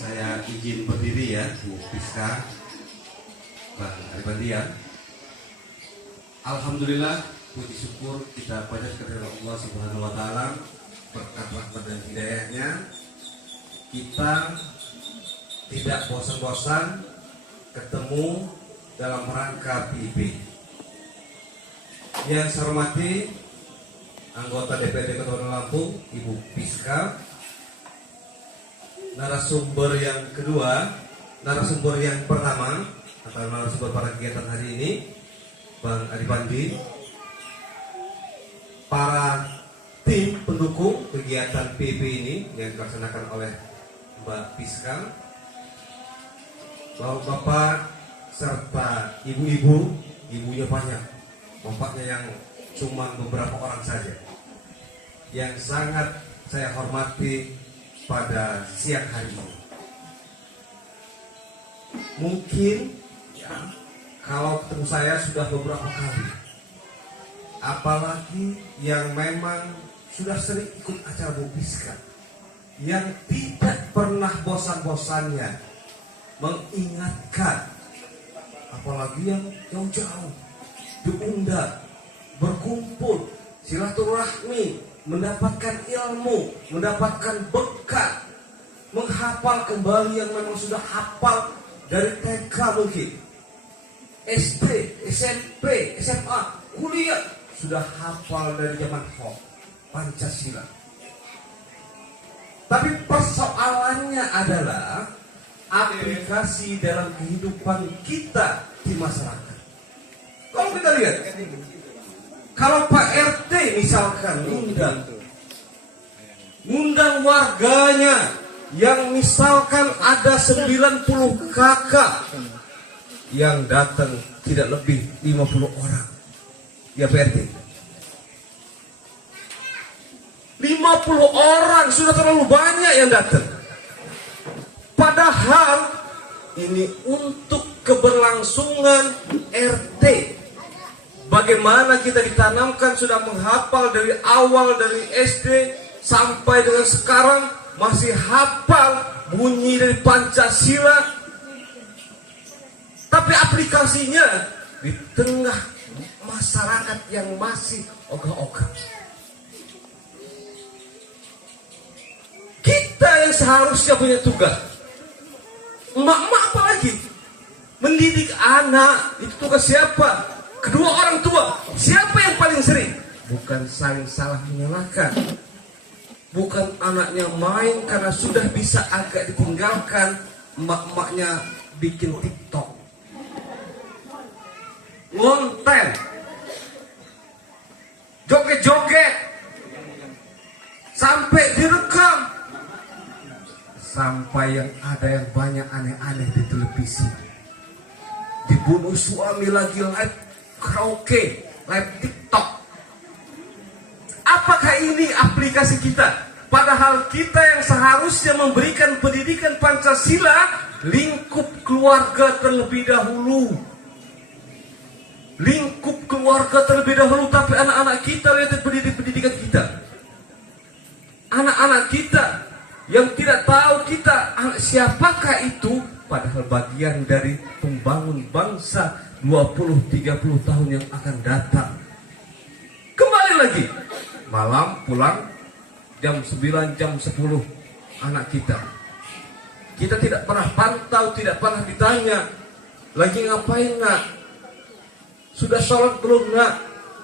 Saya izin berdiri ya, Bu Priska, Bang Aribandian. Alhamdulillah, puji syukur kita panjat kepada Allah Subhanahu Wa Taala berkat rahmat dan hidayahnya. Kita tidak bosan-bosan ketemu dalam rangka PIP. Yang saya hormati anggota DPRD Kota Lampung, Ibu Priska. Narasumber yang kedua, narasumber yang pertama atau narasumber pada kegiatan hari ini, Bang Aribandi, para tim pendukung kegiatan PIP ini yang dilaksanakan oleh Mbak Priska, bapak-bapak serta ibu-ibu, ibunya banyak, bapaknya yang cuma beberapa orang saja, yang sangat saya hormati pada siang hari ini. Mungkin ya, kalau ketemu saya sudah beberapa kali, apalagi yang memang sudah sering ikut acara Bu Priska, yang tidak pernah bosan-bosannya mengingatkan, apalagi yang jauh-jauh diundang, berkumpul, silaturahmi, mendapatkan ilmu, mendapatkan bekal, menghafal kembali yang memang sudah hafal dari TK mungkin, SD, SMP, SMA, kuliah, sudah hafal dari zaman Pancasila. Tapi persoalannya adalah aplikasi dalam kehidupan kita di masyarakat. Kalau kita lihat, kalau Pak RT misalkan ngundang warganya yang misalkan ada 90 kakak, yang datang tidak lebih 50 orang. Ya Pak RT, 50 orang sudah terlalu banyak yang datang. Padahal ini untuk keberlangsungan RT. Bagaimana kita ditanamkan sudah menghafal dari awal, dari SD sampai dengan sekarang masih hafal bunyi dari Pancasila. Tapi aplikasinya di tengah masyarakat yang masih ogah-ogah. Kita yang seharusnya punya tugas, emak-emak apalagi, mendidik anak, itu tugas siapa? Kedua orang tua. Siapa yang paling sering? Bukan saling salah menyalahkan, bukan anaknya main karena sudah bisa agak ditinggalkan, emak-emaknya bikin TikTok, ngonten, joget-joget, sampai direkam, sampai yang ada yang banyak aneh-aneh di televisi. Dibunuh suami lagi live karaoke, live TikTok. Apakah ini aplikasi kita? Padahal kita yang seharusnya memberikan pendidikan Pancasila, lingkup keluarga terlebih dahulu. Lingkup keluarga terlebih dahulu, tapi anak-anak kita lihat pendidikan kita. Anak-anak kita yang tidak tahu kita siapakah itu, padahal bagian dari pembangun bangsa 20-30 tahun yang akan datang. Kembali lagi, malam pulang jam 9, jam 10 anak kita. Kita tidak pernah pantau, tidak pernah ditanya, lagi ngapain nak? Sudah sholat belum nak?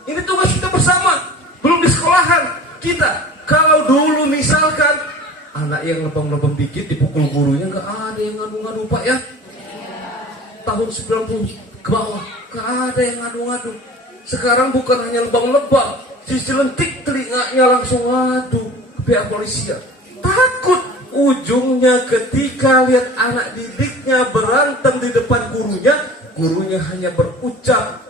Ini tugas kita bersama, belum di sekolahan kita. Kalau dulu misalkan anak yang lebam-lebam dikit dipukul gurunya, nggak ada yang ngadu-ngadu Pak ya. Tahun 90 ke bawah, nggak ada yang ngadu-ngadu. Sekarang bukan hanya lebam-lebam, si lentik telinganya langsung ngadu ke pihak polisian. Takut ujungnya ketika lihat anak didiknya berantem di depan gurunya, gurunya hanya berucap,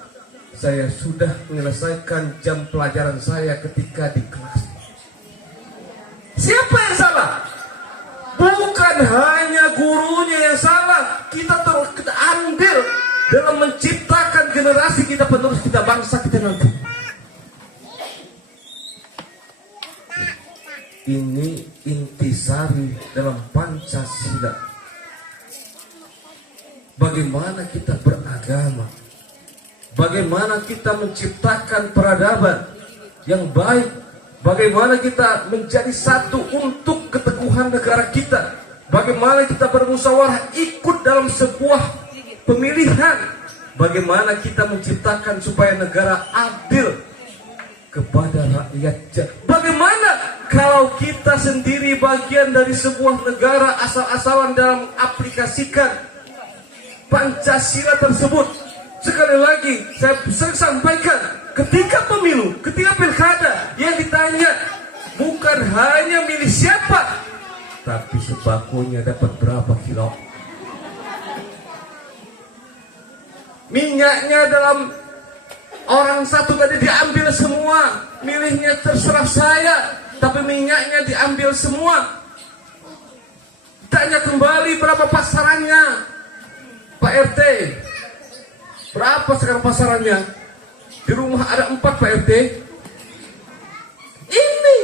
saya sudah menyelesaikan jam pelajaran saya ketika di kelas. Siapa yang salah? Bukan hanya gurunya yang salah, kita terandil dalam menciptakan generasi kita penerus kita, bangsa kita nanti. Ini intisari dalam Pancasila. bagaimana kita beragama, bagaimana kita menciptakan peradaban yang baik, bagaimana kita menjadi satu untuk keteguhan negara kita, bagaimana kita bermusyawarah ikut dalam sebuah pemilihan, bagaimana kita menciptakan supaya negara adil kepada rakyatnya. Bagaimana kalau kita sendiri bagian dari sebuah negara asal-asalan dalam aplikasikan Pancasila tersebut? Sekali lagi saya sering sampaikan, ketika pemilu, ketika pilkada, yang ditanya bukan hanya milih siapa, tapi sembakonya dapat berapa kilo, minyaknya dalam orang satu tadi diambil semua, milihnya terserah saya, tapi minyaknya diambil semua. Tanya kembali berapa pasarannya, Pak RT? Berapa sekarang pasarannya? Di rumah ada 4, Pak RT. Ini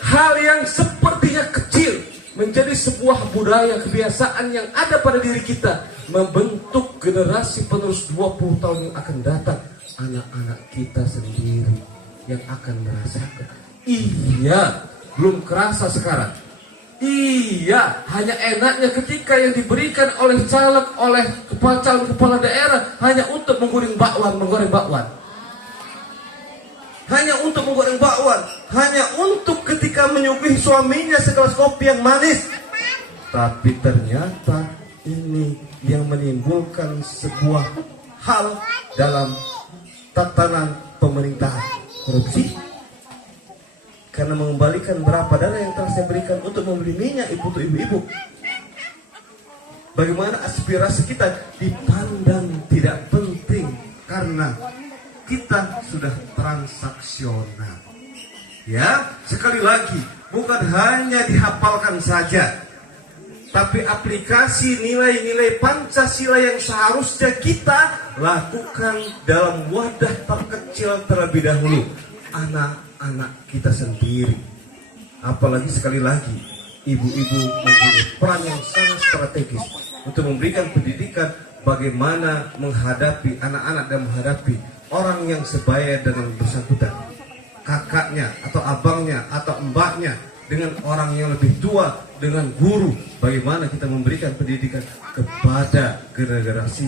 hal yang sepertinya kecil menjadi sebuah budaya kebiasaan yang ada pada diri kita, membentuk generasi penerus 20 tahun yang akan datang. Anak-anak kita sendiri yang akan merasakan. Iya, belum kerasa sekarang. Iya, hanya enaknya ketika yang diberikan oleh caleg, oleh calon kepala daerah hanya untuk menggoreng bakwan. Hanya untuk menggoreng bakwan, hanya untuk ketika menyuguhi suaminya segelas kopi yang manis. Tapi ternyata ini yang menimbulkan sebuah hal dalam tatanan pemerintahan, korupsi. Karena mengembalikan berapa dana yang telah saya berikan untuk membeli minyak untuk ibu-ibu. Bagaimana aspirasi kita dipandang tidak penting karena kita sudah transaksional. Ya, sekali lagi, bukan hanya dihafalkan saja, tapi aplikasi nilai-nilai Pancasila yang seharusnya kita lakukan dalam wadah terkecil terlebih dahulu, anak-anak kita sendiri. Apalagi sekali lagi, ibu-ibu mempunyai peran yang sangat strategis untuk memberikan pendidikan bagaimana menghadapi anak-anak dan menghadapi orang yang sebaya dengan bersangkutan, kakaknya atau abangnya atau mbaknya, dengan orang yang lebih tua, dengan guru. Bagaimana kita memberikan pendidikan kepada generasi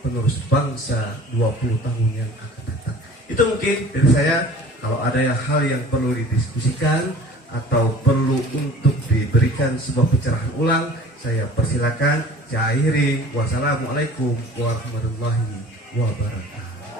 penerus bangsa 20 tahun yang akan datang. Itu mungkin dari saya. Kalau ada hal yang perlu didiskusikan atau perlu untuk diberikan sebuah pencerahan ulang, saya persilakan. Saya akhiri. Wassalamualaikum warahmatullahi wabarakatuh.